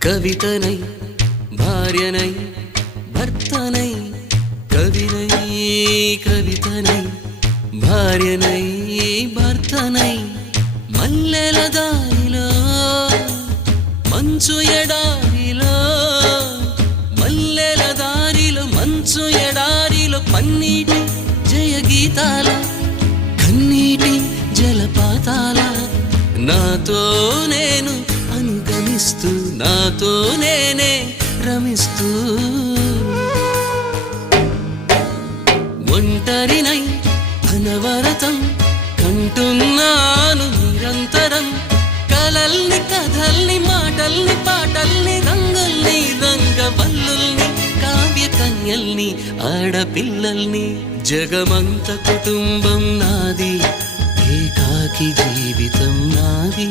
కవితనై భార్యనై భర్తనై కవినై కవితనై భార్యనై భర్తనై మల్లెల దారిలో మంచు ఎడారిలో మల్లెల దారిలో మంచు ఎడారిలో పన్నీటి జయ గీతాల కన్నీటి జలపాతాల నాతో నేను అనుగమిస్తూ నాతో నేనే రమిస్తూ ఒంటరినై అనవరతం కంటున్నాను నిరంతరం కలల్ని కథల్ని మాటల్ని పాటల్ని రంగుల్ని రంగవల్లుల్ని కావ్య కన్యల్ని ఆడపిల్లల్ని జగమంత కుటుంబం నాది ఏకాకి జీవితం నాది